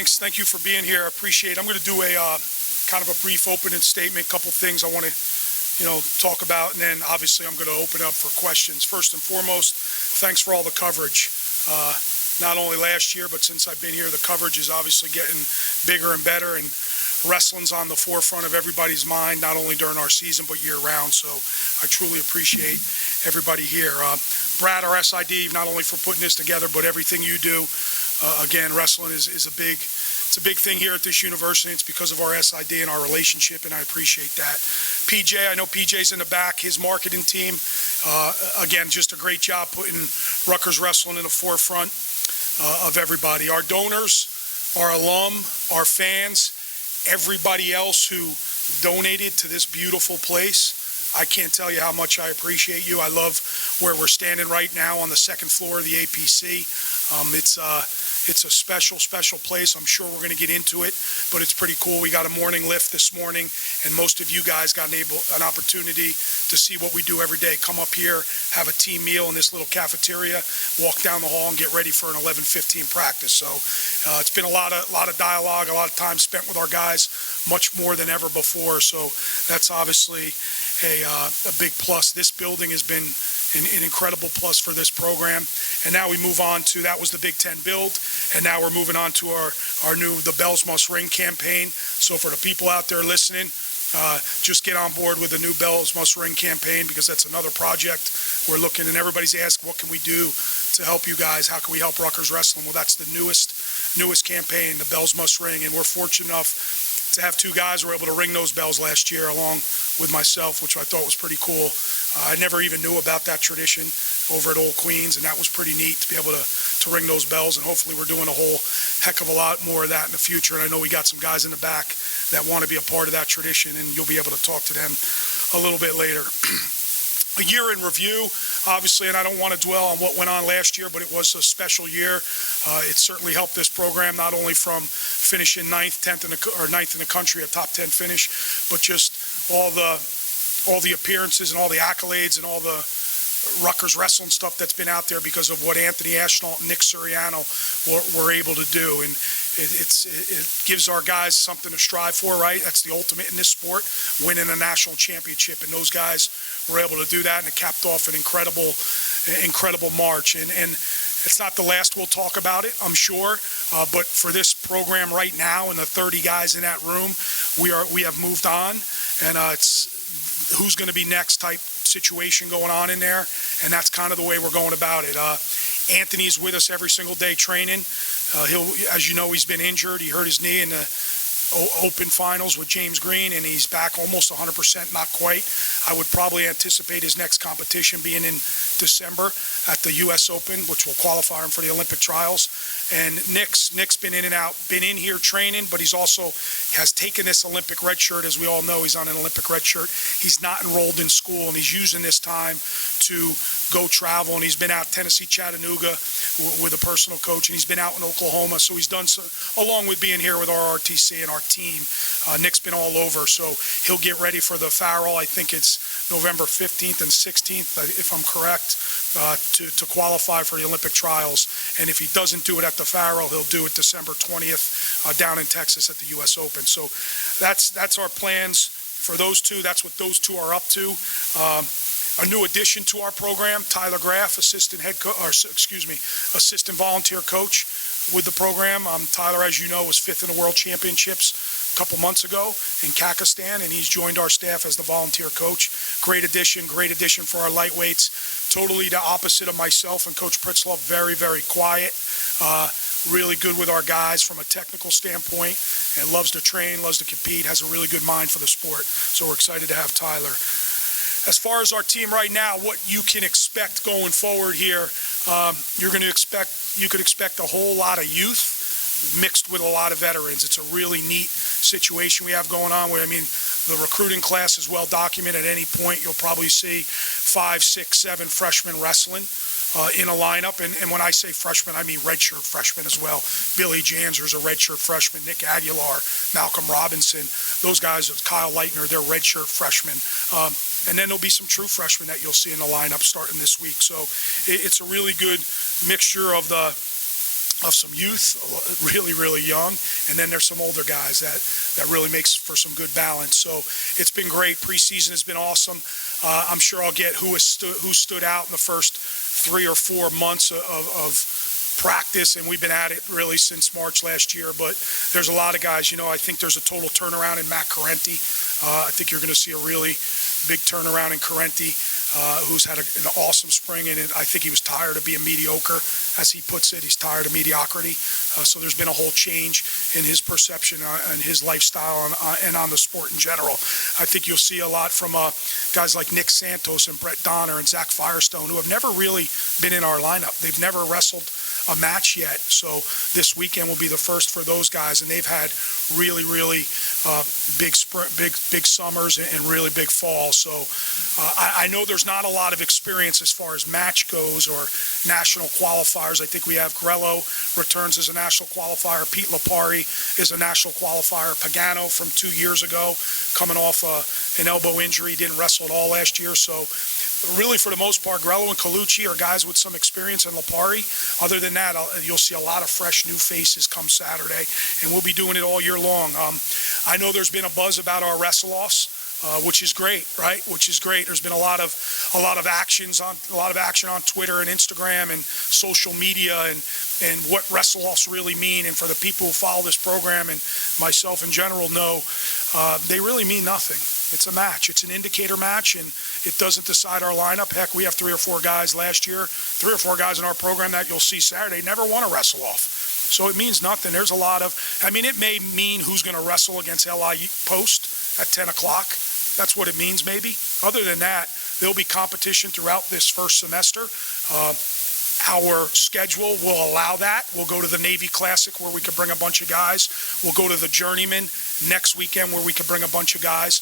Thank you for being here. I appreciate it. I'm going to do a kind of a brief opening statement, a couple things I want to talk about, and then obviously I'm going to open up for questions. First and foremost, thanks for all the coverage. Not only last year, but since I've been here, the coverage is obviously getting bigger and better, and wrestling's on the forefront of everybody's mind, not only during our season, but year-round. So I truly appreciate everybody here. Brad, our SID, not only for putting this together, but everything you do. Again, wrestling is a big thing here at this university. It's because of our SID and our relationship, and I appreciate that. PJ, I know PJ's in the back, his marketing team. Again, just a great job putting Rutgers Wrestling in the forefront of everybody. Our donors, our alum, our fans, everybody else who donated to this beautiful place. I can't tell you how much I appreciate you. I love where we're standing right now on the second floor of the APC. It's a special place. I'm sure we're going to get into it, but it's pretty cool. We got a morning lift this morning, and most of you guys got an opportunity to see what we do every day. Come up here, have a team meal in this little cafeteria, walk down the hall, and get ready for an 11:15 practice. So it's been a lot of dialogue, a lot of time spent with our guys, much more than ever before. So that's obviously a big plus. This building has been an incredible plus for this program. And now we move on to, that was the Big Ten build, and now we're moving on to our new The Bells Must Ring campaign. So for the people out there listening, just get on board with the new Bells Must Ring campaign, because that's another project we're looking, and everybody's asked, what can we do to help you guys? How can we help Rutgers Wrestling? Well, that's the newest campaign, the Bells Must Ring, and we're fortunate enough to have two guys who were able to ring those bells last year along with myself, which I thought was pretty cool. I never even knew about that tradition over at Old Queens, and that was pretty neat to be able to ring those bells, and hopefully we're doing a whole heck of a lot more of that in the future. And I know we got some guys in the back that want to be a part of that tradition, and you'll be able to talk to them a little bit later. A year in review, obviously, and I don't want to dwell on what went on last year, but it was a special year. It certainly helped this program, not only from finishing ninth in the country, a top 10 finish, but just all the appearances and all the accolades and all the Rutgers wrestling stuff that's been out there because of what Anthony Ashnault and Nick Suriano were able to do. And it gives our guys something to strive for, right? That's the ultimate in this sport, winning a national championship. And those guys were able to do that, and it capped off an incredible march. And it's not the last we'll talk about it, I'm sure, but for this program right now and the 30 guys in that room, we have moved on, and it's who's going to be next type situation going on in there, and that's kind of the way we're going about it. Anthony's with us every single day training. As you know, he's been injured. He hurt his knee in the Open finals with James Green, and he's back almost 100%, not quite. I would probably anticipate his next competition being in December at the U.S. Open, which will qualify him for the Olympic trials. And Nick's been in and out, been in here training, but he's also has taken this Olympic red shirt. As we all know, he's on an Olympic red shirt. He's not enrolled in school, and he's using this time to go travel. And he's been out Tennessee, Chattanooga with a personal coach, and he's been out in Oklahoma. So he's done so, along with being here with our RTC and our team. Nick's been all over, so he'll get ready for the Farrell. I think it's November 15th and 16th, if I'm correct, to qualify for the Olympic trials. And if he doesn't do it at the Farrell, he'll do it December 20th down in Texas at the U.S. Open. So that's our plans for those two. That's what those two are up to. A new addition to our program, Tyler Graff, assistant volunteer coach with the program. Tyler, as you know, was 5th in the World Championships a couple months ago in Kazakhstan, and he's joined our staff as the volunteer coach. Great addition for our lightweights. Totally the opposite of myself and Coach Pritzloff. Very, very quiet. Really good with our guys from a technical standpoint, and loves to train, loves to compete, has a really good mind for the sport. So we're excited to have Tyler. As far as our team right now, what you can expect going forward here, you could expect a whole lot of youth mixed with a lot of veterans. It's a really neat situation we have going on where, the recruiting class is well documented. At any point, you'll probably see 5, 6, 7 freshmen wrestling in a lineup. And when I say freshmen, I mean redshirt freshmen as well. Billy Janser's a redshirt freshman. Nick Aguilar, Malcolm Robinson, those guys, Kyle Leitner, they're redshirt freshmen. And then there'll be some true freshmen that you'll see in the lineup starting this week. So it's a really good mixture of the of some youth, really, really young, and then there's some older guys that really makes for some good balance. So it's been great. Preseason has been awesome. I'm sure I'll get who stood out in the first 3 or 4 months of practice, and we've been at it really since March last year. But there's a lot of guys. I think there's a total turnaround in Matt Carenti. I think you're going to see a really big turnaround in Carenti, who's had an awesome spring, and I think he was tired of being mediocre, as he puts it. He's tired of mediocrity. So there's been a whole change in his perception and his lifestyle and on the sport in general. I think you'll see a lot from guys like Nick Santos and Brett Donner and Zach Firestone, who have never really been in our lineup. They've never wrestled a match yet. So this weekend will be the first for those guys, and they've had really, really big summers and really big falls. So I know there's not a lot of experience as far as match goes or national qualifiers. I think we have Grello returns as a national qualifier. Pete Lipari is a national qualifier. Pagano from 2 years ago, coming off an elbow injury, didn't wrestle at all last year. So really, for the most part, Grello and Colucci are guys with some experience, and Lipari. Other than that, you'll see a lot of fresh new faces come Saturday, and we'll be doing it all year long. I know there's been a buzz about our wrestle-offs, which is great, right? Which is great. There's been a lot of action on Twitter and Instagram and social media, and what wrestle-offs really mean. And for the people who follow this program and myself in general know, they really mean nothing. It's a match. It's an indicator match, and it doesn't decide our lineup. Heck, we have 3 or 4 guys last year, 3 or 4 guys in our program that you'll see Saturday never won a wrestle-off. So it means nothing. There's a lot of, it may mean who's going to wrestle against LI Post at 10 o'clock. That's what it means, maybe. Other than that, there'll be competition throughout this first semester. Our schedule will allow that. We'll go to the Navy Classic where we could bring a bunch of guys. We'll go to the Journeyman next weekend where we could bring a bunch of guys.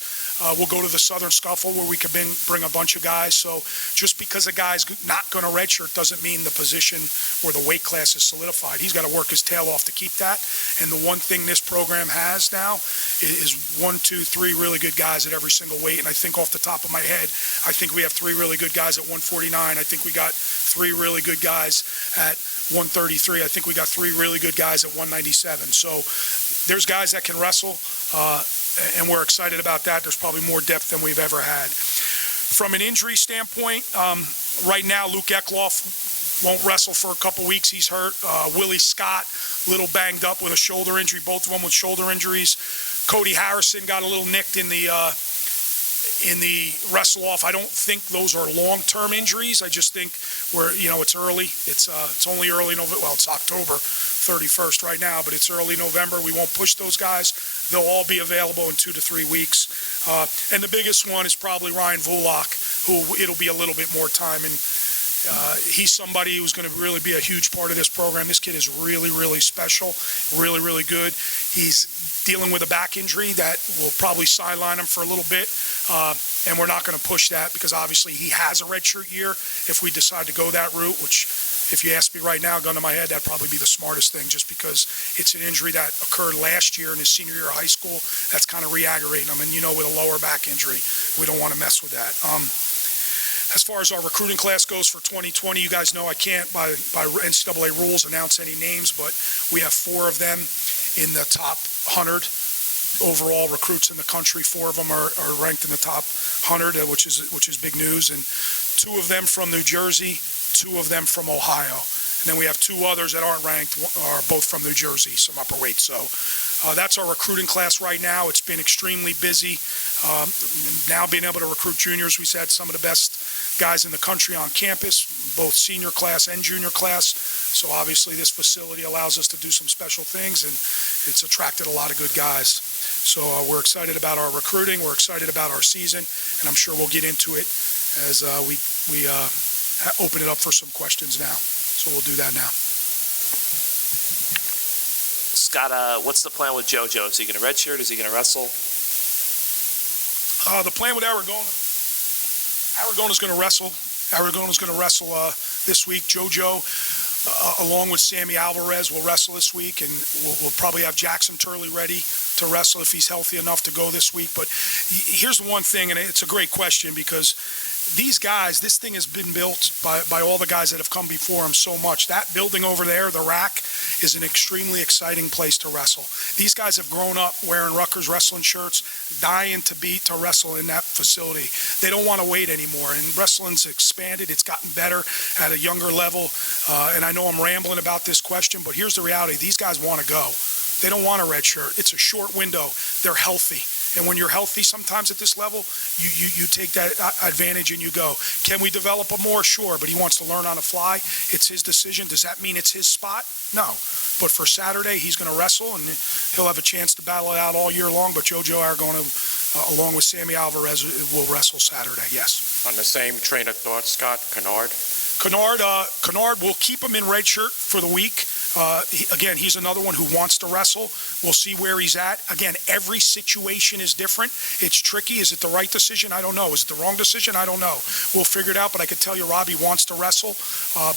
We'll go to the Southern Scuffle where we could bring a bunch of guys. So just because a guy's not going to redshirt doesn't mean the position or the weight class is solidified. He's got to work his tail off to keep that. And the one thing this program has now is 1, 2, 3 really good guys at every single weight. And I think off the top of my head, I think we have 3 really good guys at 149. I think we got 3 really good guys at 133. I think we got 3 really good guys at 197. So there's guys that can wrestle, and we're excited about that. There's probably more depth than we've ever had. From an injury standpoint, right now Luke Eckloff won't wrestle for a couple weeks. He's hurt. Willie Scott, little banged up with a shoulder injury, both of them with shoulder injuries. Cody Harrison got a little nicked in the wrestle-off. I don't think those are long-term injuries. I just think it's early. It's only early November. Well, it's October 31st right now, but it's early November. We won't push those guys. They'll all be available in 2 to 3 weeks. And the biggest one is probably Ryan Vulak, who it'll be a little bit more time. And he's somebody who's going to really be a huge part of this program. This kid is really, really special, really, really good. He's dealing with a back injury that will probably sideline him for a little bit. And we're not going to push that because obviously he has a redshirt year if we decide to go that route, which if you ask me right now, gun to my head, that'd probably be the smartest thing just because it's an injury that occurred last year in his senior year of high school. That's kind of re-aggravating him. And with a lower back injury, we don't want to mess with that. As far as our recruiting class goes for 2020, you guys know I can't, by NCAA rules, announce any names, but we have 4 of them in the top 100 overall recruits in the country. 4 of them are ranked in the top 100, which is big news, and 2 of them from New Jersey, 2 of them from Ohio. And then we have 2 others that aren't ranked, are both from New Jersey, some upper weight. So that's our recruiting class right now. It's been extremely busy. Now being able to recruit juniors, we've had some of the best guys in the country on campus, both senior class and junior class. So obviously this facility allows us to do some special things, and it's attracted a lot of good guys. So we're excited about our recruiting. We're excited about our season, and I'm sure we'll get into it as we open it up for some questions now. So we'll do that now. Scott, what's the plan with JoJo? Is he going to redshirt? Is he going to wrestle? The plan with Arizona's going to wrestle. Arizona's going to wrestle this week. JoJo, along with Sammy Alvarez, will wrestle this week, and we'll probably have Jackson Turley ready to wrestle if he's healthy enough to go this week. But here's the one thing, and it's a great question because these guys, this thing has been built by all the guys that have come before them so much. That building over there, the rack, is an extremely exciting place to wrestle. These guys have grown up wearing Rutgers wrestling shirts, dying to wrestle in that facility. They don't want to wait anymore, and wrestling's expanded. It's gotten better at a younger level, and I know I'm rambling about this question, but here's the reality. These guys want to go. They don't want a red shirt. It's a short window. They're healthy. And when you're healthy sometimes at this level, you take that advantage and you go. Can we develop him more? Sure, but he wants to learn on the fly. It's his decision. Does that mean it's his spot? No. But for Saturday, he's going to wrestle, and he'll have a chance to battle it out all year long. But JoJo Aragona, along with Sammy Alvarez, will wrestle Saturday, yes. On the same train of thought, Scott, Kennard? Kennard, will keep him in red shirt for the week. Again, he's another one who wants to wrestle. We'll see where he's at. Again, every situation is different. It's tricky. Is it the right decision? I don't know. Is it the wrong decision? I don't know. We'll figure it out, but I could tell you Robbie wants to wrestle.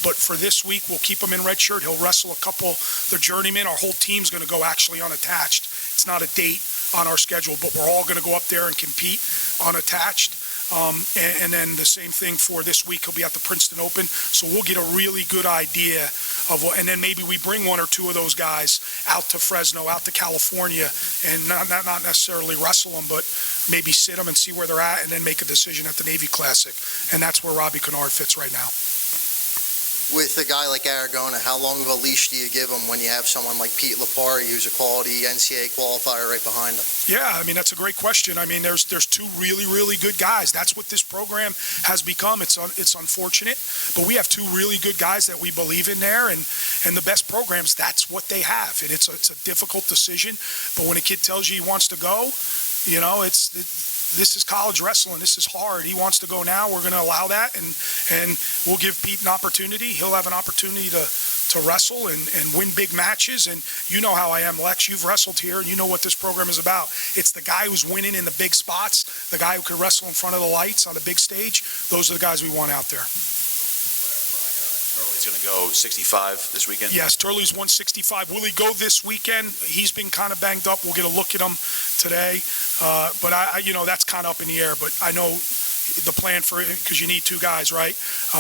But for this week, we'll keep him in red shirt. He'll wrestle a couple, the journeymen. Our whole team's going to go actually unattached. It's not a date on our schedule, but we're all going to go up there and compete unattached. And then the same thing for this week. He'll be at the Princeton Open, so we'll get a really good idea of what, and then maybe we bring one or two of those guys out to Fresno, out to California, and not necessarily wrestle them, but maybe sit them and see where they're at, and then make a decision at the Navy Classic. And that's where Robbie Kennard fits right now. With a guy like Aragona, how long of a leash do you give him when you have someone like Pete Lipari, who's a quality NCAA qualifier, right behind him? Yeah, I mean, that's a great question. I mean, there's two really, really good guys. That's what this program has become. It's unfortunate, but we have two really good guys that we believe in there, and the best programs, that's what they have. And it's a difficult decision, but when a kid tells you he wants to go, you know, this is college wrestling. This is hard. He wants to go now. We're going to allow that, and we'll give Pete an opportunity. He'll have an opportunity to wrestle and win big matches. And you know how I am, Lex. You've wrestled here, and you know what this program is about. It's the guy who's winning in the big spots, the guy who can wrestle in front of the lights on the big stage. Those are the guys we want out there. He's going to go 65 this weekend? Yes, Turley's 165. Will he go this weekend? He's been kind of banged up. We'll get a look at him today. But that's kind of up in the air. But I know the plan for it, because you need two guys, right?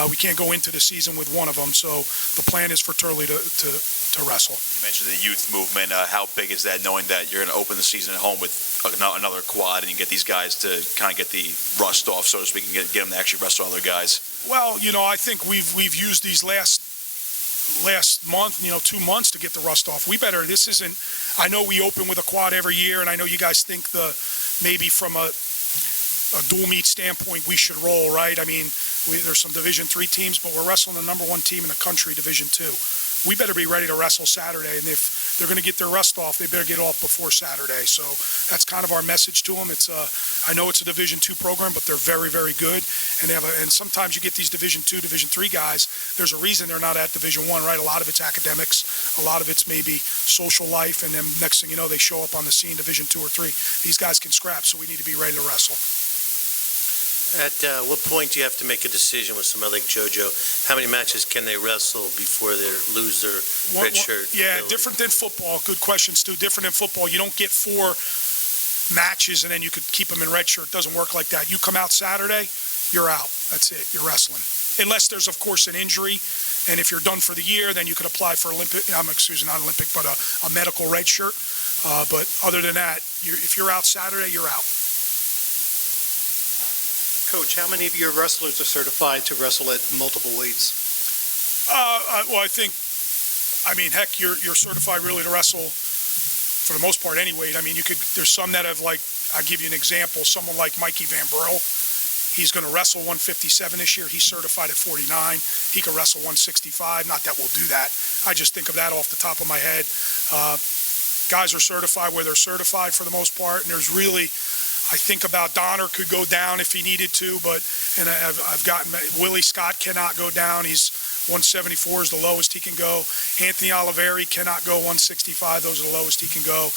We can't go into the season with one of them. So the plan is for Turley to wrestle. You mentioned the youth movement. How big is that, knowing that you're going to open the season at home with another quad, and you get these guys to kind of get the rust off, so to speak, and get them to actually wrestle other guys? Well, I think we've used these last month, 2 months to get the rust off. This isn't, I know we open with a quad every year, and I know you guys think maybe from a dual meet standpoint, we should roll, right? I mean, there's some Division III teams, but we're wrestling the number one team in the country, Division II. We better be ready to wrestle Saturday, and if they're going to get their rust off, they better get it off before Saturday. So that's kind of our message to them. I know it's a Division II program, but they're very, very good, and and sometimes you get these Division II, Division III guys. There's a reason they're not at Division I, right? A lot of it's academics, a lot of it's maybe social life, and then next thing you know, they show up on the scene, Division II or III. These guys can scrap, so we need to be ready to wrestle. At what point do you have to make a decision with somebody like JoJo? How many matches can they wrestle before they lose their red shirt? Yeah, ability? different than football. Good question, Stu. Different than football. You don't get 4 matches and then you could keep them in red shirt. It doesn't work like that. You come out Saturday, you're out. That's it. You're wrestling. Unless there's, of course, an injury. And if you're done for the year, then you could apply for not Olympic, but a medical red shirt. But other than that, if you're out Saturday, you're out. Coach, how many of your wrestlers are certified to wrestle at multiple weights? Well, heck, you're certified really to wrestle for the most part any weight. I mean, there's some that have, like, I'll give you an example, someone like Mikey Van Brill. He's going to wrestle 157 this year. He's certified at 49. He can wrestle 165. Not that we'll do that. I just think of that off the top of my head. Guys are certified where they're certified for the most part, and there's really, I think about Donner could go down if he needed to, and I've gotten Willie Scott cannot go down. He's 174 is the lowest he can go. Anthony Oliveri cannot go 165. Those are the lowest he can go.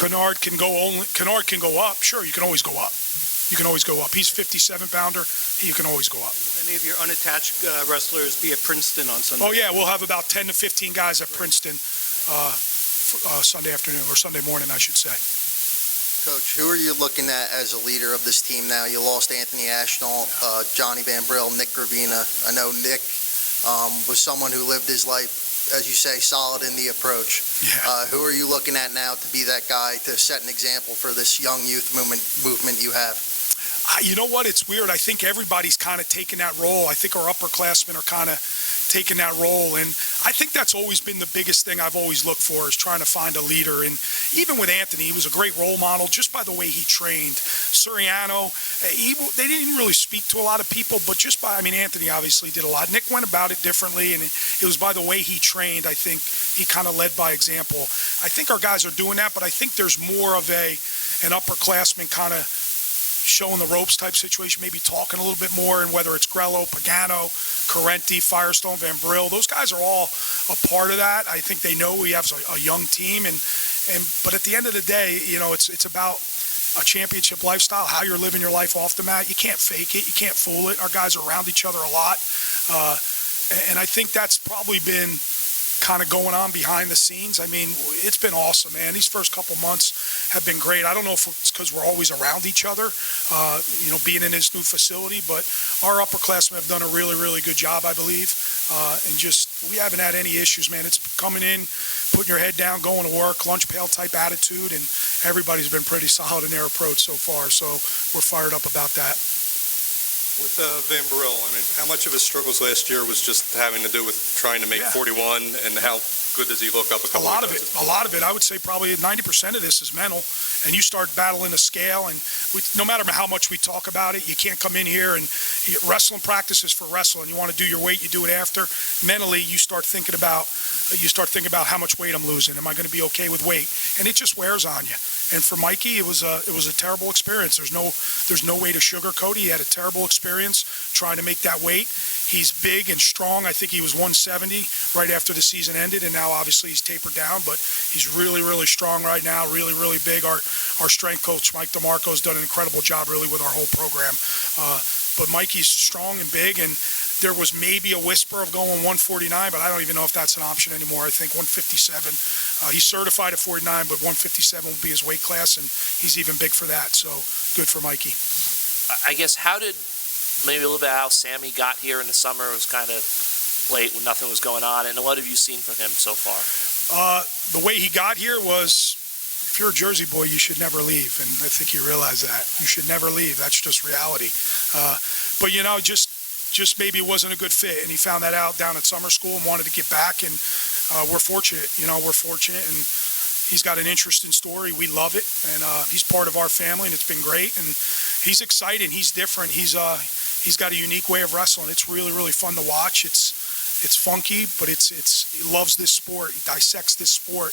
Kennard can go up. Sure, you can always go up. You can always go up. He's 57-pounder. You can always go up. Any of your unattached wrestlers be at Princeton on Sunday? Oh yeah, we'll have about 10 to 15 guys at Princeton Sunday afternoon, or Sunday morning, I should say. Coach, who are you looking at as a leader of this team now? You lost Anthony Ashnault, Johnny Van Brill, Nick Gravina. I know Nick was someone who lived his life, as you say, solid in the approach. Yeah. Who are you looking at now to be that guy to set an example for this young youth movement you have? You know what? It's weird. I think everybody's kind of taking that role. I think our upperclassmen are kind of taking that role. And I think that's always been the biggest thing I've always looked for, is trying to find a leader. And even with Anthony, he was a great role model just by the way he trained. Suriano, they didn't really speak to a lot of people, but just by, Anthony obviously did a lot. Nick went about it differently, and it was by the way he trained. I think he kind of led by example. I think our guys are doing that, but I think there's more of an upperclassman kind of showing the ropes type situation, maybe talking a little bit more, and whether it's Grello, Pagano, Correnti, Firestone, Van Brill, those guys are all a part of that. I think they know we have a young team, but at the end of the day, it's about a championship lifestyle, how you're living your life off the mat. You can't fake it, you can't fool it. Our guys are around each other a lot, and I think that's probably been kind of going on behind the scenes. It's been awesome, man. These first couple months have been great. I don't know if it's because we're always around each other, being in this new facility, but our upperclassmen have done a really, really good job, I believe. We haven't had any issues, man. It's coming in, putting your head down, going to work, lunch pail type attitude, and everybody's been pretty solid in their approach so far. So we're fired up about that. With Van Brill, how much of his struggles last year was just having to do with trying to make 41, and how good does he look up a couple A lot of it. I would say probably 90% of this is mental, and you start battling a scale, and no matter how much we talk about it, you can't come in here and wrestling practice is for wrestling. You want to do your weight, you do it after. Mentally, you start thinking about how much weight I'm losing. Am I going to be okay with weight? And it just wears on you. And for Mikey, it was a terrible experience. There's no way to sugarcoat it. He had a terrible experience trying to make that weight. He's big and strong. I think he was 170 right after the season ended, and now obviously he's tapered down, but he's really, really strong right now, really, really big. Our strength coach, Mike DeMarco, has done an incredible job really with our whole program. But Mikey's strong and big, and there was maybe a whisper of going 149, but I don't even know if that's an option anymore. I think 157. He's certified at 49, but 157 will be his weight class, and he's even big for that. So good for Mikey. I guess maybe a little bit how Sammy got here in the summer. It was kind of late when nothing was going on, and what have you seen from him so far? The way he got here was, if you're a Jersey boy, you should never leave, and I think you realize that. You should never leave. That's just reality. But just maybe it wasn't a good fit, and he found that out down at summer school and wanted to get back, and we're fortunate. We're fortunate, and he's got an interesting story. We love it, and he's part of our family, and it's been great, and he's exciting. He's different. He's got a unique way of wrestling. It's really, really fun to watch. It's funky, but he loves this sport. He dissects this sport.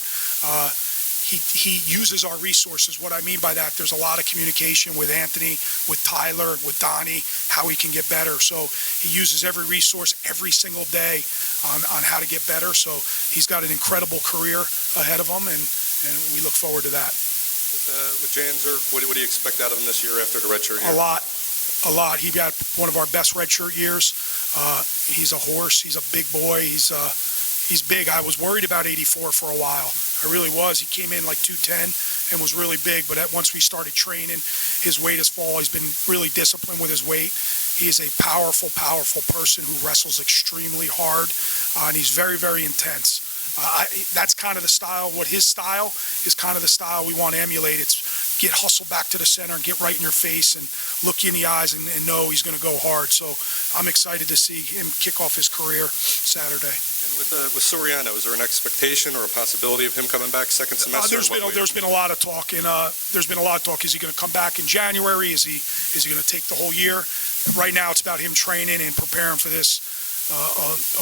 He uses our resources. What I mean by that, there's a lot of communication with Anthony, with Tyler, with Donnie, how he can get better. So he uses every resource every single day on how to get better. So he's got an incredible career ahead of him, and we look forward to that. With Janzer, what do you expect out of him this year after the redshirt year? A lot. He got one of our best redshirt years. He's a horse. He's a big boy. He's big. I was worried about 84 for a while. I really was. He came in like 210 and was really big, but once we started training, his weight has fallen. He's been really disciplined with his weight. He is a powerful, powerful person who wrestles extremely hard, and he's very, very intense. That's kind of the style. What his style is kind of the style we want to emulate. It's get hustle back to the center and get right in your face and look you in the eyes and know he's going to go hard. So I'm excited to see him kick off his career Saturday. And with Suriano, is there an expectation or a possibility of him coming back second semester? There's been a lot of talk, and there's been a lot of talk. Is he going to come back in January? Is he going to take the whole year? Right now, it's about him training and preparing for this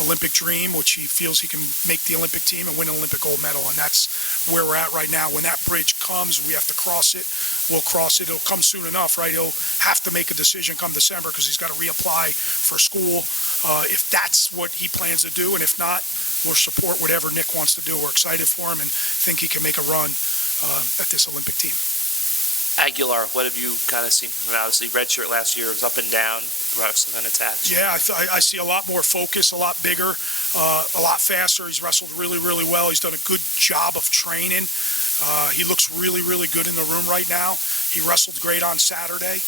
Olympic dream, which he feels he can make the Olympic team and win an Olympic gold medal, and that's where we're at right now. When that bridge comes, we have to cross it. We'll cross it. It'll come soon enough, right? He'll have to make a decision come December because he's got to reapply for school if that's what he plans to do, and if not, we'll support whatever Nick wants to do. We're excited for him and think he can make a run at this Olympic team. Aguilar, what have you kind of seen from him? Obviously, redshirt last year was up and down, wrestling unattached. Yeah, I see a lot more focus, a lot bigger, a lot faster. He's wrestled really, really well. He's done a good job of training. He looks really, really good in the room right now. He wrestled great on Saturday.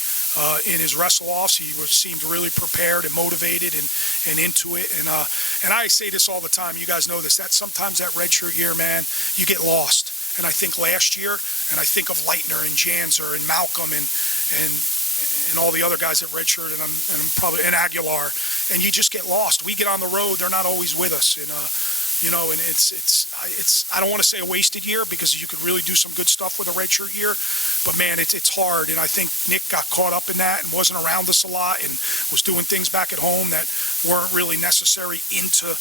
In his wrestle-offs, he seemed really prepared and motivated and into it. And I say this all the time. You guys know this. That sometimes that redshirt year, man, you get lost. And I think last year, and I think of Leitner and Janzer and Malcolm and all the other guys at redshirt, and I'm probably and Aguilar, and you just get lost. We get on the road; they're not always with us, and and it's I don't want to say a wasted year because you could really do some good stuff with a redshirt year, but man, it's hard, and I think Nick got caught up in that and wasn't around us a lot and was doing things back at home that weren't really necessary into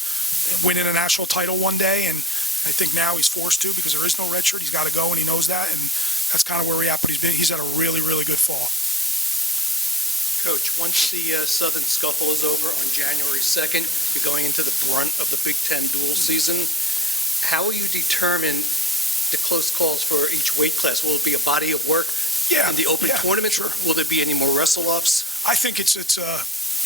winning a national title one day, and I think now he's forced to because there is no redshirt. He's got to go, and he knows that, and that's kind of where we're at. But he's had a really, really good fall. Coach, once the Southern Scuffle is over on January 2nd, you're going into the brunt of the Big Ten dual season. How will you determine the close calls for each weight class? Will it be a body of work in the open tournaments? Sure. Will there be any more wrestle-offs? I think it's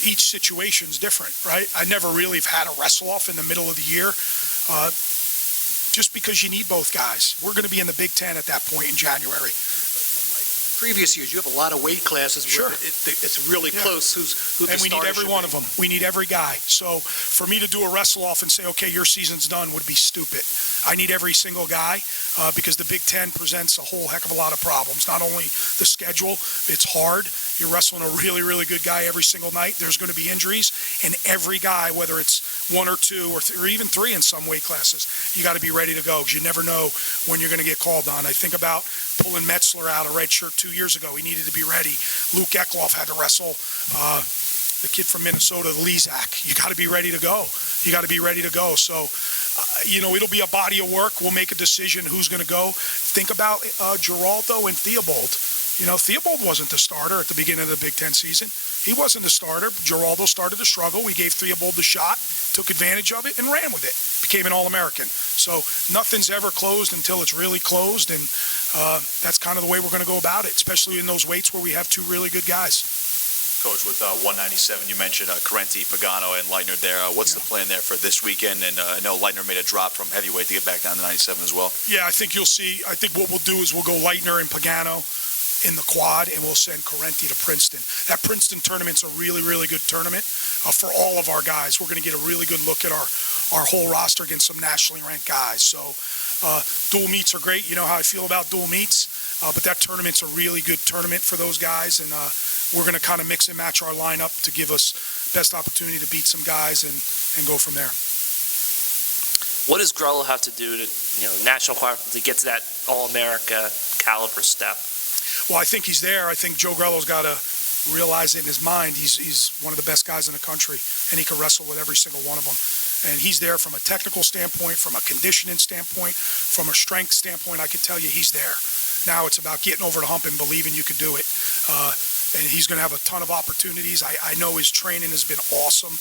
each situation's different, right? I never really have had a wrestle-off in the middle of the year. Just because you need both guys. We're going to be in the Big Ten at that point in January. Previous years, you have a lot of weight classes Sure. where it's really close who the And we need starter every should one be. of them. We need every guy. So for me to do a wrestle-off and say, okay, your season's done would be stupid. I need every single guy because the Big Ten presents a whole heck of a lot of problems. Not only the schedule, it's hard. You're wrestling a really, really good guy every single night. There's going to be injuries. And every guy, whether it's one or two or even three in some weight classes, you got to be ready to go because you never know when you're going to get called on. I think about pulling Metzler out of red shirt 2 years ago. He needed to be ready. Luke Eckloff had to wrestle the kid from Minnesota, Lezak. You got to be ready to go. You got to be ready to go. So, it'll be a body of work. We'll make a decision who's going to go. Think about Giraldo and Theobald. Theobald wasn't the starter at the beginning of the Big Ten season. He wasn't the starter. Giraldo started to struggle. We gave Theobald the shot, took advantage of it, and ran with it. Became an All-American. So nothing's ever closed until it's really closed, and that's kind of the way we're going to go about it, especially in those weights where we have two really good guys. Coach, with 197, you mentioned Carenti, Pagano, and Leitner there. What's the plan there for this weekend? And I know Leitner made a drop from heavyweight to get back down to 97 as well. Yeah, I think you'll see. I think what we'll do is we'll go Leitner and Pagano in the quad, and we'll send Carenti to Princeton. That Princeton tournament's a really, really good tournament for all of our guys. We're going to get a really good look at our whole roster against some nationally ranked guys. So dual meets are great. You know how I feel about dual meets, but that tournament's a really good tournament for those guys, and we're going to kind of mix and match our lineup to give us best opportunity to beat some guys and go from there. What does Grello have to do to, national to get to that All-America caliber step? Well, I think he's there. I think Joe Grello's got to realize it in his mind. He's one of the best guys in the country, and he can wrestle with every single one of them. And he's there from a technical standpoint, from a conditioning standpoint, from a strength standpoint. I can tell you he's there. Now it's about getting over the hump and believing you can do it. And he's going to have a ton of opportunities. I know his training has been awesome.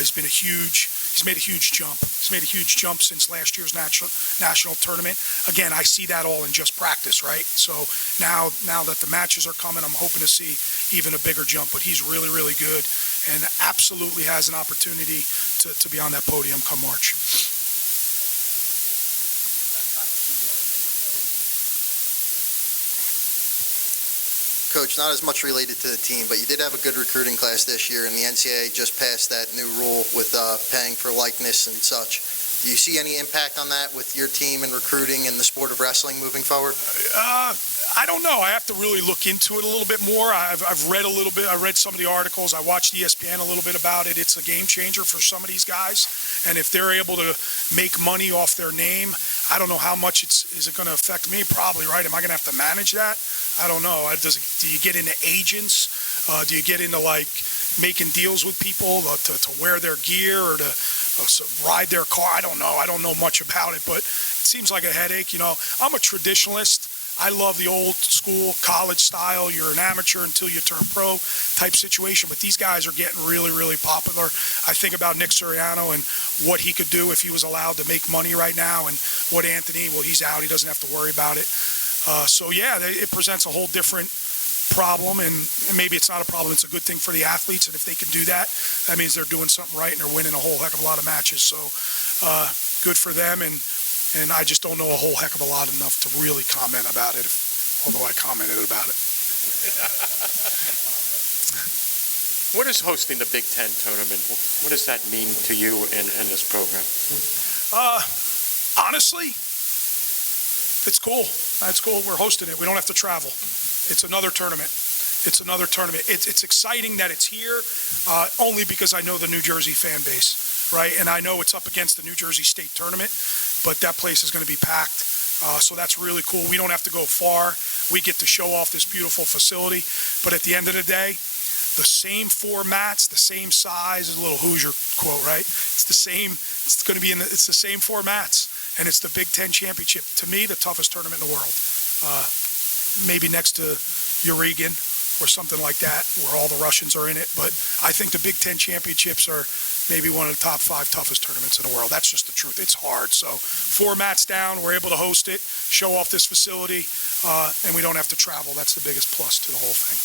He's made a huge jump. He's made a huge jump since last year's national tournament. Again, I see that all in just practice, right? So now that the matches are coming, I'm hoping to see even a bigger jump. But he's really, really good and absolutely has an opportunity to be on that podium come March. Coach, not as much related to the team, but you did have a good recruiting class this year, and the NCAA just passed that new rule with paying for likeness and such. Do you see any impact on that with your team and recruiting in the sport of wrestling moving forward? I don't know. I have to really look into it a little bit more. I've read a little bit. I read some of the articles. I watched ESPN a little bit about it. It's a game changer for some of these guys, and if they're able to make money off their name, I don't know how much is it going to affect me. Probably, right? Am I going to have to manage that? I don't know. Do you get into agents? Do you get into making deals with people to wear their gear or to ride their car? I don't know. I don't know much about it, but it seems like a headache. I'm a traditionalist. I love the old school college style. You're an amateur until you turn pro type situation, but these guys are getting really, really popular. I think about Nick Suriano and what he could do if he was allowed to make money right now, and what Anthony, well, he's out. He doesn't have to worry about it. It presents a whole different problem, and maybe it's not a problem. It's a good thing for the athletes, and if they can do that, that means they're doing something right and they're winning a whole heck of a lot of matches. So good for them, and and I just don't know a whole heck of a lot enough to really comment about it, although I commented about it. What is hosting the Big Ten tournament? What does that mean to you in this program? Honestly, it's cool. It's cool. We're hosting it. We don't have to travel. It's another tournament. It's another tournament. It's exciting that it's here, only because I know the New Jersey fan base, right? And I know it's up against the New Jersey State tournament, but that place is going to be packed. So that's really cool. We don't have to go far. We get to show off this beautiful facility. But at the end of the day, the same four mats, the same size, is a little Hoosier quote, right? It's the same. It's going to be it's the same four mats, and it's the Big Ten championship. To me, the toughest tournament in the world. Maybe next to Uregan or something like that, where all the Russians are in it. But I think the Big Ten championships are maybe one of the top 5 toughest tournaments in the world. That's just the truth. It's hard. So 4 mats down, we're able to host it, show off this facility, and we don't have to travel. That's the biggest plus to the whole thing.